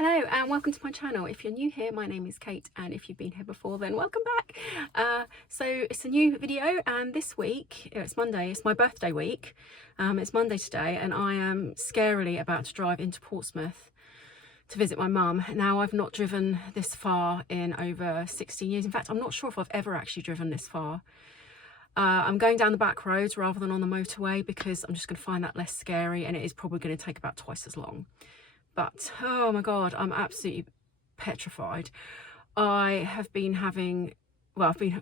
Hello and welcome to my channel. If you're new here, my name is Kate, and if you've been here before, then welcome back. So it's a new video, and this week, it's Monday, it's my birthday week. It's Monday today, and I am scarily about to drive into Portsmouth to visit my mum. Now, I've not driven this far in over 16 years. In fact, I'm not sure if I've ever actually driven this far. I'm going down the back roads rather than on the motorway because I'm just going to find that less scary, and it is probably going to take about twice as long. But oh my god, I'm absolutely petrified. I've been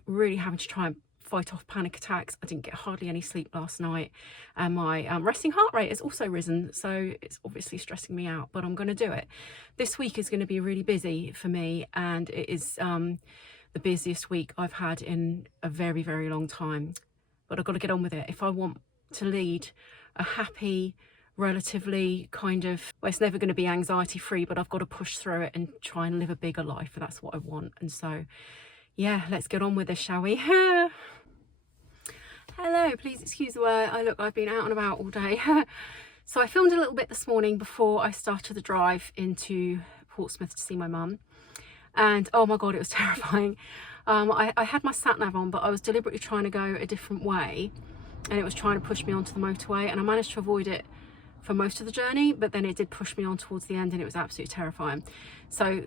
really having to try and fight off panic attacks. I didn't get hardly any sleep last night, and my resting heart rate has also risen, so it's obviously stressing me out, but I'm going to do it. This week is going to be really busy for me, and it is the busiest week I've had in a very, very long time. But I've got to get on with it if I want to lead a happy, relatively kind of, well, it's never going to be anxiety free, but I've got to push through it and try and live a bigger life, and that's what I want. And so yeah, let's get on with this, shall we? Hello, please excuse the way I look. I've been out and about all day. So I filmed a little bit this morning before I started the drive into Portsmouth to see my mum, and oh my god, it was terrifying. I had my sat nav on, but I was deliberately trying to go a different way, and it was trying to push me onto the motorway, and I managed to avoid it for most of the journey, but then it did push me on towards the end, and it was absolutely terrifying. So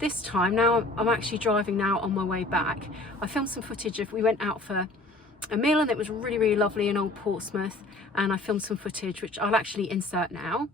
this time, now I'm actually driving now on my way back. I filmed some footage of, we went out for a meal, and it was really, really lovely in Old Portsmouth, and I filmed some footage which I'll actually insert now.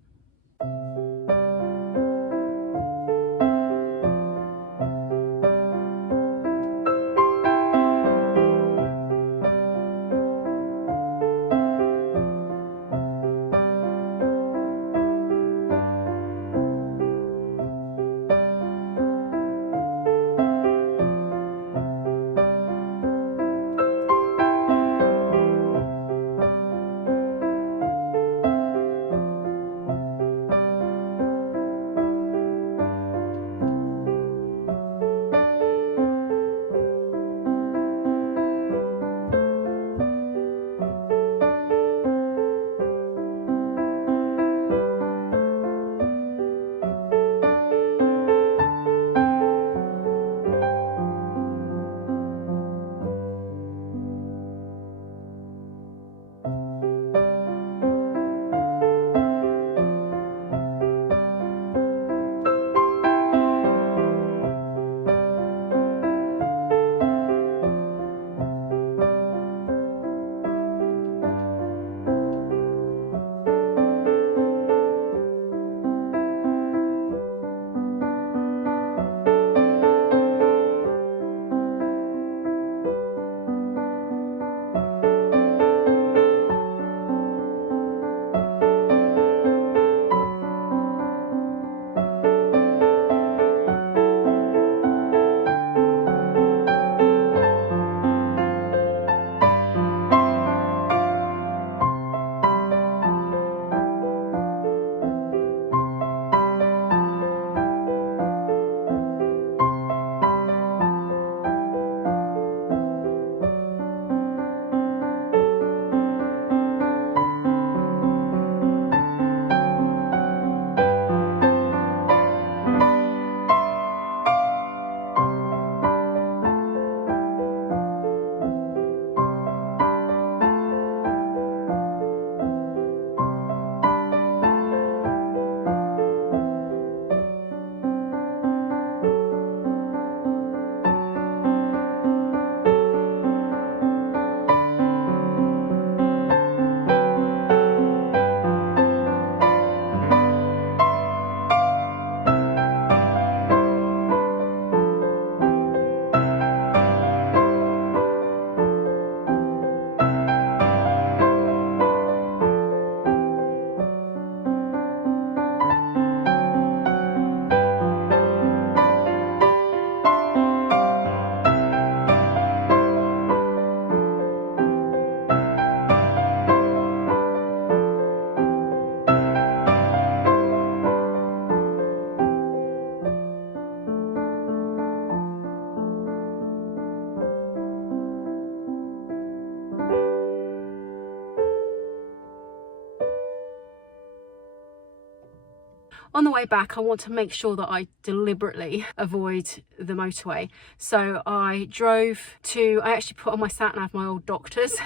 on the way back I want to make sure that I deliberately avoid the motorway. So I actually put on my sat nav my old doctor's.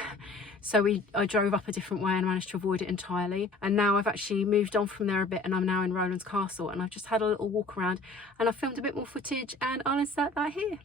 So I drove up a different way and managed to avoid it entirely. And now I've actually moved on from there a bit, and I'm now in Rowlands Castle, and I've just had a little walk around and I've filmed a bit more footage, and I'll insert that here.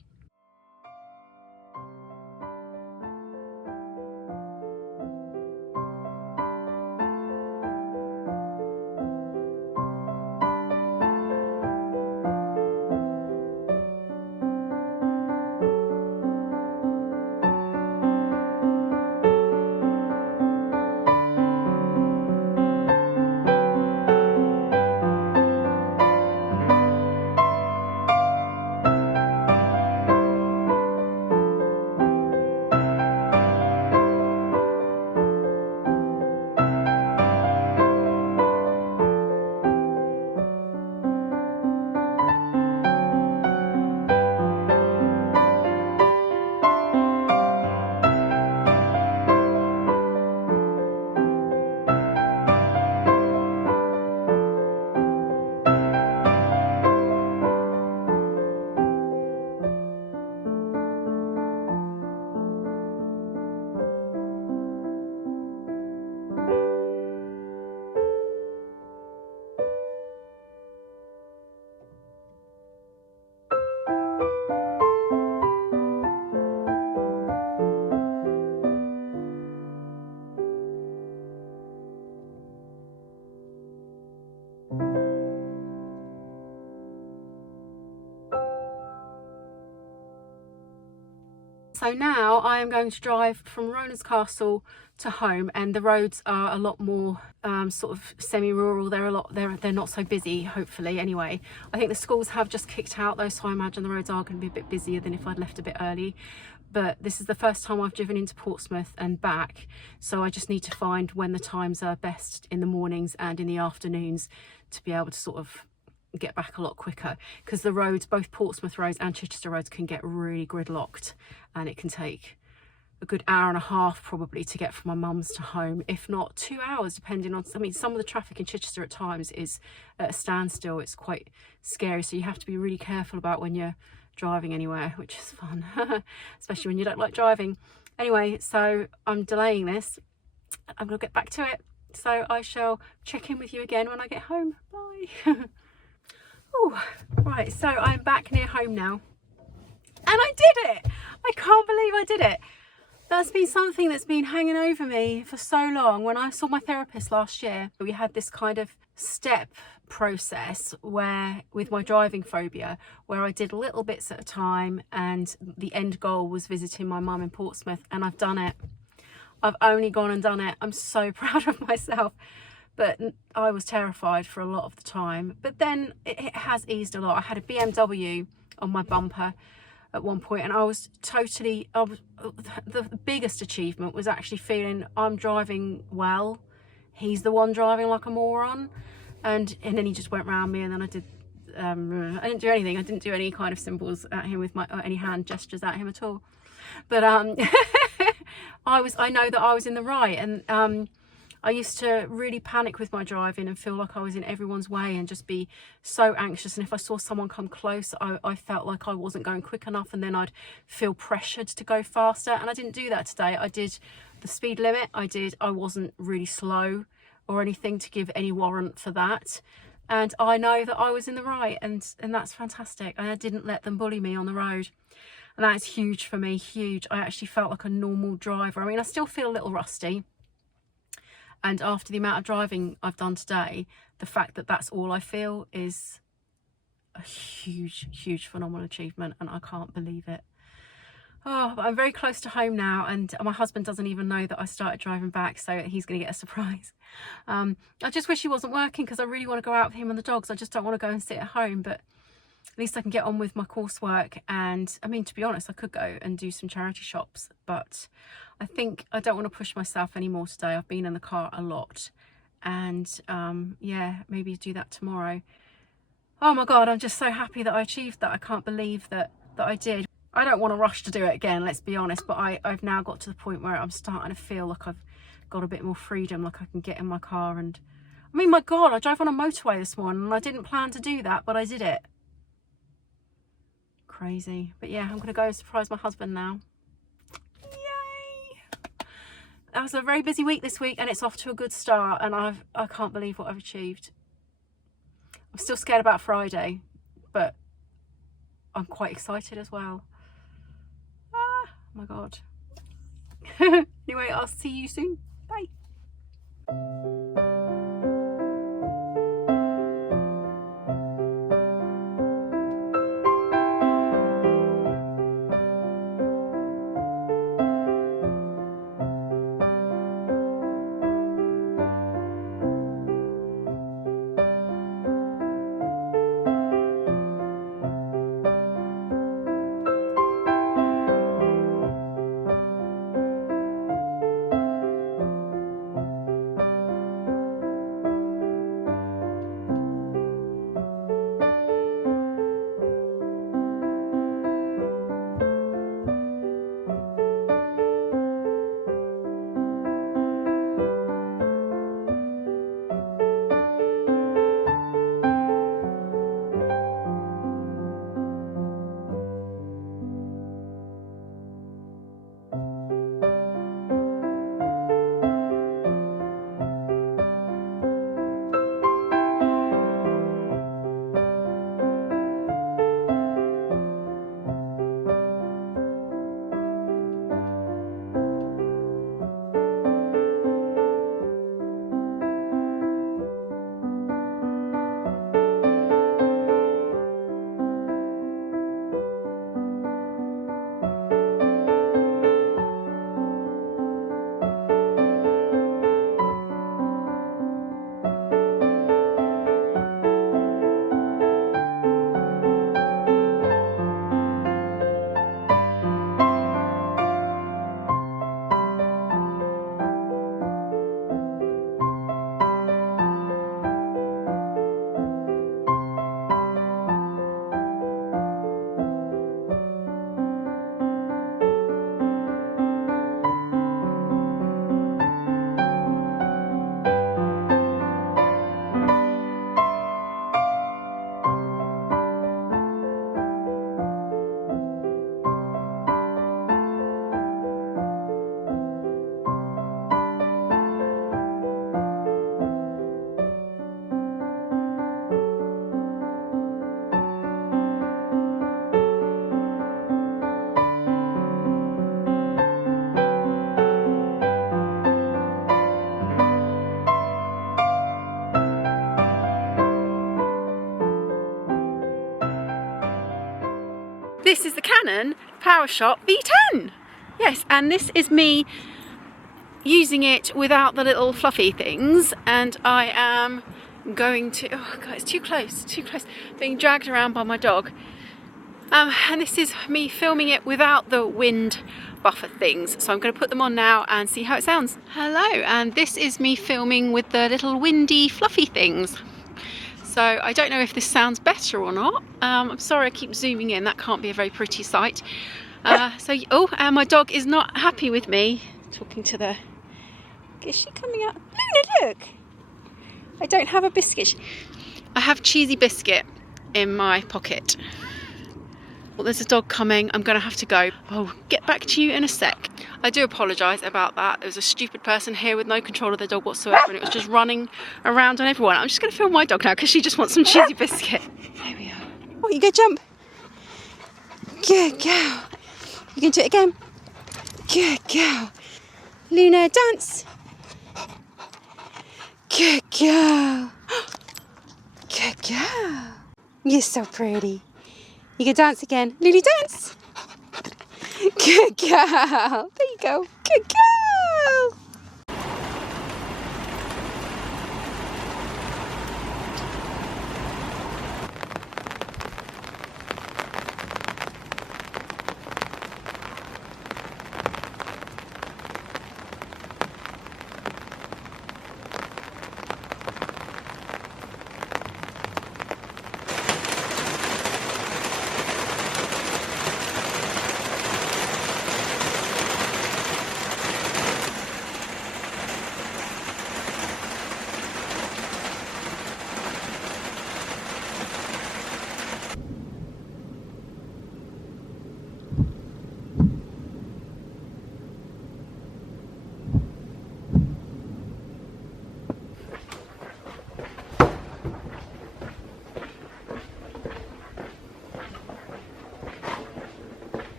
So now I am going to drive from Rowlands Castle to home, and the roads are a lot more sort of semi-rural. They're not so busy, hopefully. Anyway, I think the schools have just kicked out though, so I imagine the roads are going to be a bit busier than if I'd left a bit early. But this is the first time I've driven into Portsmouth and back, so I just need to find when the times are best in the mornings and in the afternoons to be able to sort of get back a lot quicker, because the roads, both Portsmouth roads and Chichester roads, can get really gridlocked, and it can take a good hour and a half probably to get from my mum's to home, if not 2 hours, depending on, I mean, some of the traffic in Chichester at times is at a standstill. It's quite scary, so you have to be really careful about when you're driving anywhere, which is fun, especially when you don't like driving. Anyway, so I'm delaying this. I'm gonna get back to it, so I shall check in with you again when I get home. Bye. Oh, right, so I'm back near home now, and I did it. I can't believe I did it. That's been something that's been hanging over me for so long. When I saw my therapist last year, we had this kind of step process where, with my driving phobia, where I did little bits at a time, and the end goal was visiting my mum in Portsmouth, and I've done it. I've only gone and done it. I'm so proud of myself. But I was terrified for a lot of the time. But then it has eased a lot. I had a BMW on my bumper at one point, and the biggest achievement was actually feeling I'm driving well. He's the one driving like a moron. And then he just went round me, and then I didn't do anything. I didn't do any kind of symbols at him with any hand gestures at him at all. But I know that I was in the right, and I used to really panic with my driving and feel like I was in everyone's way and just be so anxious. And if I saw someone come close, I felt like I wasn't going quick enough, and then I'd feel pressured to go faster. And I didn't do that today. I did the speed limit. I wasn't really slow or anything to give any warrant for that. And I know that I was in the right, and that's fantastic. And I didn't let them bully me on the road. And that is huge for me, huge. I actually felt like a normal driver. I mean, I still feel a little rusty. And after the amount of driving I've done today, the fact that that's all I feel is a huge, huge, phenomenal achievement, and I can't believe it. Oh, but I'm very close to home now, and my husband doesn't even know that I started driving back, so he's going to get a surprise. I just wish he wasn't working, because I really want to go out with him and the dogs. I just don't want to go and sit at home, but at least I can get on with my coursework. And I mean, to be honest, I could go and do some charity shops, but I think I don't want to push myself anymore today. I've been in the car a lot, and yeah, maybe do that tomorrow. Oh my God, I'm just so happy that I achieved that. I can't believe that I did. I don't want to rush to do it again, let's be honest, but I've now got to the point where I'm starting to feel like I've got a bit more freedom, like I can get in my car, and I mean, my God, I drove on a motorway this morning and I didn't plan to do that, but I did it. Crazy. But yeah, I'm going to go surprise my husband now. Yay! That was a very busy week this week and it's off to a good start, and I can't believe what I've achieved. I'm still scared about Friday, but I'm quite excited as well. Oh my God. Anyway, I'll see you soon. Bye. This is the Canon PowerShot V10. Yes, and this is me using it without the little fluffy things, and I am going to, oh God, it's too close, being dragged around by my dog. And this is me filming it without the wind buffer things, so I'm going to put them on now and see how it sounds. Hello, and this is me filming with the little windy fluffy things. So I don't know if this sounds better or not. I'm sorry I keep zooming in, that can't be a very pretty sight. And my dog is not happy with me talking to the... Is she coming out? Luna, look! I don't have a biscuit. I have Cheesy Biscuit in my pocket. Well, there's a dog coming, I'm going to have to go. I'll get back to you in a sec. I do apologise about that. There was a stupid person here with no control of their dog whatsoever, and it was just running around on everyone. I'm just going to film my dog now because she just wants some Cheesy Biscuit. There we are. Oh, you go jump. Good girl. You can do it again. Good girl. Luna, dance. Good girl. Good girl. You're so pretty. You can dance again. Lily, dance. Good girl. There you go. Good girl.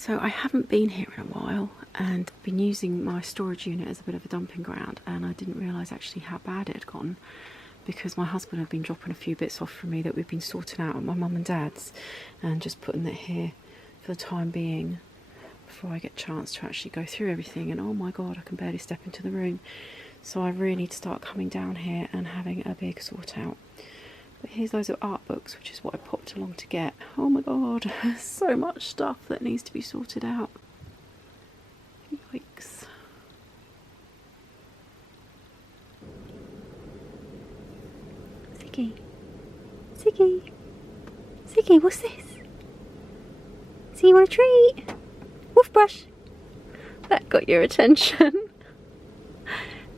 So I haven't been here in a while and been using my storage unit as a bit of a dumping ground, and I didn't realise actually how bad it had gone, because my husband had been dropping a few bits off for me that we've been sorting out at my mum and dad's and just putting it here for the time being before I get a chance to actually go through everything. And oh my god, I can barely step into the room. So I really need to start coming down here and having a big sort out. But here's loads of art books, which is what I popped along to get. Oh my god, there's so much stuff that needs to be sorted out. Yikes. Ziggy. Ziggy. Ziggy, what's this? So you want a treat? Woof brush. That got your attention.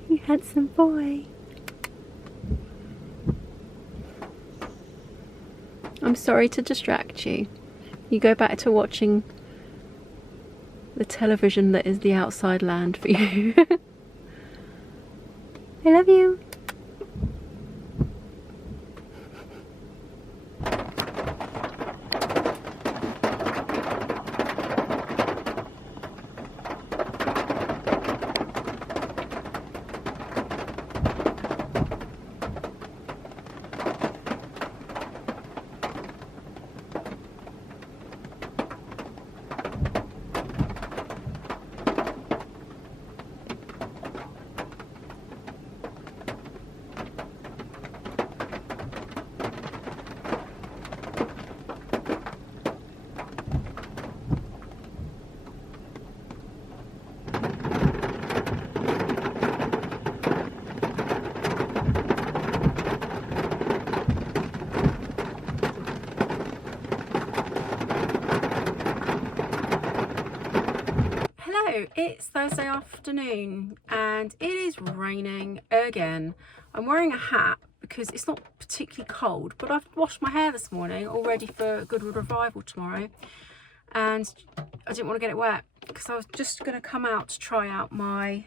You handsome boy. I'm sorry to distract you. You go back to watching the television that is the outside land for you. I love you. It's Thursday afternoon and it is raining again. I'm wearing a hat because it's not particularly cold, but I've washed my hair this morning all ready for Goodwood Revival tomorrow, and I didn't want to get it wet because I was just going to come out to try out my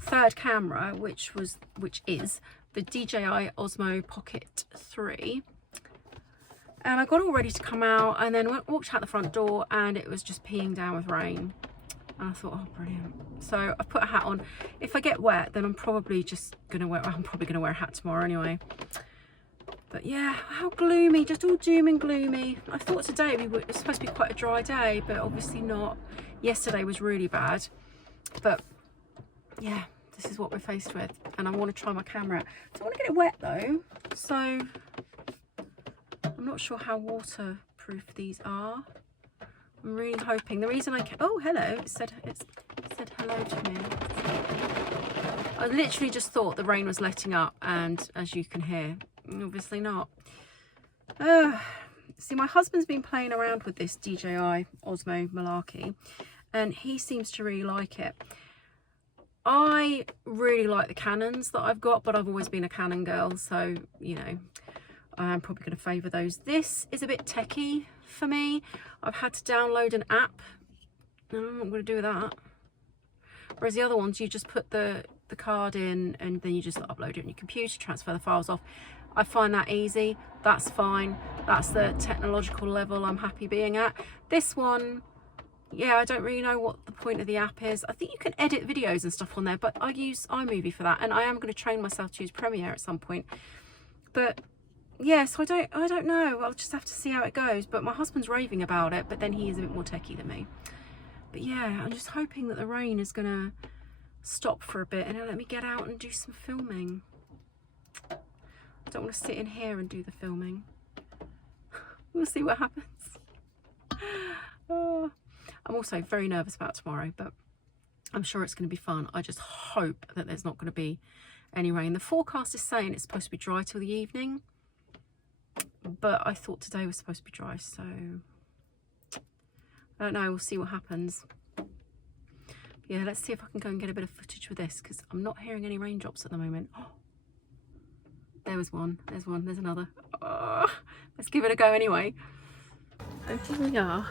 third camera, which is the DJI Osmo Pocket 3. And I got all ready to come out and then walked out the front door and it was just peeing down with rain. And I thought, oh brilliant. So I put a hat on. If I get wet, then I'm probably gonna wear a hat tomorrow anyway. But yeah, how gloomy, just all doom and gloomy. I thought today it was supposed to be quite a dry day, but obviously not. Yesterday was really bad. But yeah, this is what we're faced with. And I want to try my camera out. I don't want to get it wet though. So I'm not sure how waterproof these are. I'm really hoping. The reason oh hello, it said hello to me. I literally just thought the rain was letting up, and as you can hear, obviously not. See, my husband's been playing around with this DJI Osmo malarkey and he seems to really like it. I really like the Canons that I've got, but I've always been a Canon girl, so you know, I'm probably going to favour those. This is a bit techie for me. I've had to download an app. I'm not going to do that. Whereas the other ones, you just put the card in and then you just upload it on your computer, transfer the files off. I find that easy. That's fine. That's the technological level I'm happy being at. This one, yeah, I don't really know what the point of the app is. I think you can edit videos and stuff on there, but I use iMovie for that, and I am going to train myself to use Premiere at some point. But yeah, so I don't know. I'll just have to see how it goes. But my husband's raving about it, but then he is a bit more techie than me. But yeah, I'm just hoping that the rain is gonna stop for a bit and it'll let me get out and do some filming. I don't want to sit in here and do the filming. We'll see what happens. Oh, I'm also very nervous about tomorrow, but I'm sure it's going to be fun. I just hope that there's not going to be any rain. The forecast is saying it's supposed to be dry till the evening, but I thought today was supposed to be dry, so I don't know. We'll see what happens. Yeah, let's see if I can go and get a bit of footage with this, because I'm not hearing any raindrops at the moment. Oh, there was one. There's one. There's another. Oh, let's give it a go anyway. So here we are.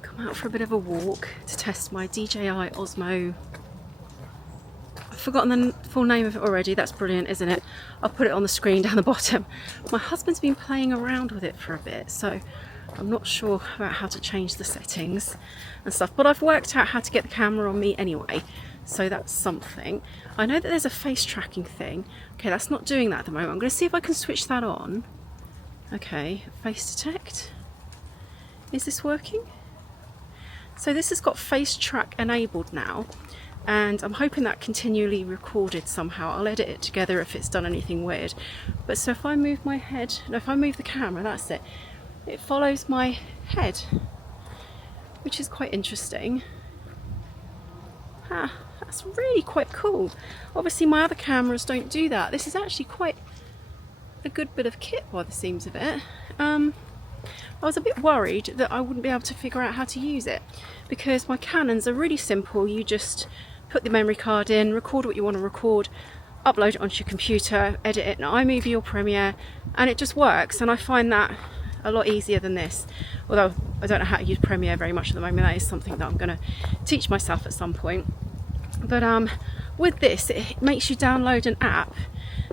Come out for a bit of a walk to test my DJI Osmo. I've forgotten the full name of it already. That's brilliant, isn't it? I'll put it on the screen down the bottom. My husband's been playing around with it for a bit, so I'm not sure about how to change the settings and stuff, but I've worked out how to get the camera on me anyway, so that's something. I know that there's a face tracking thing. Okay, that's not doing that at the moment. I'm going to see if I can switch that on. Okay, face detect. Is this working? So this has got face track enabled now, and I'm hoping that continually recorded somehow. I'll edit it together if it's done anything weird. But so if I move my head, no, if I move the camera, that's it. It follows my head, which is quite interesting. That's really quite cool. Obviously my other cameras don't do that. This is actually quite a good bit of kit by the seams of it. I was a bit worried that I wouldn't be able to figure out how to use it, because my Canons are really simple. You just put the memory card in, record what you want to record, upload it onto your computer, edit it in iMovie or Premiere, and it just works. And I find that a lot easier than this, although I don't know how to use Premiere very much at the moment. That is something that I'm going to teach myself at some point. But with this, it makes you download an app,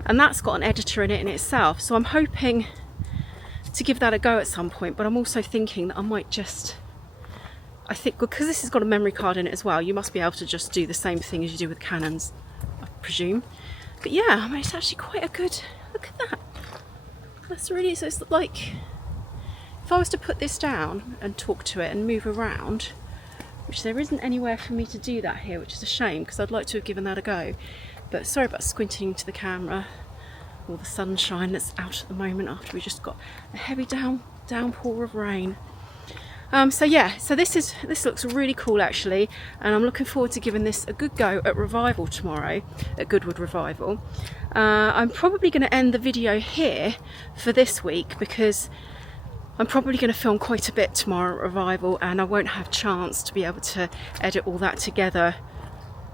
and that's got an editor in it in itself, so I'm hoping to give that a go at some point. But I'm also thinking that I might just, I think because this has got a memory card in it as well, you must be able to just do the same thing as you do with Canons, I presume. But yeah, I mean, it's actually quite a good, look at that. That's really, so it's like, if I was to put this down and talk to it and move around, which there isn't anywhere for me to do that here, which is a shame because I'd like to have given that a go. But sorry about squinting into the camera, all the sunshine that's out at the moment after we just got a heavy downpour of rain. So yeah, so this looks really cool actually, and I'm looking forward to giving this a good go at Revival tomorrow, at Goodwood Revival. I'm probably going to end the video here for this week because I'm probably going to film quite a bit tomorrow at Revival, and I won't have chance to be able to edit all that together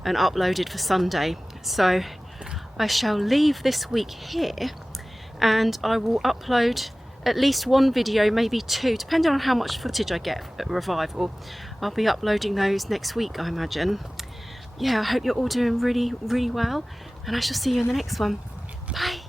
and upload it for Sunday. So I shall leave this week here, and I will upload at least one video, maybe two, depending on how much footage I get at Revival. I'll be uploading those next week, I imagine. Yeah, I hope you're all doing really, really well, and I shall see you in the next one. Bye!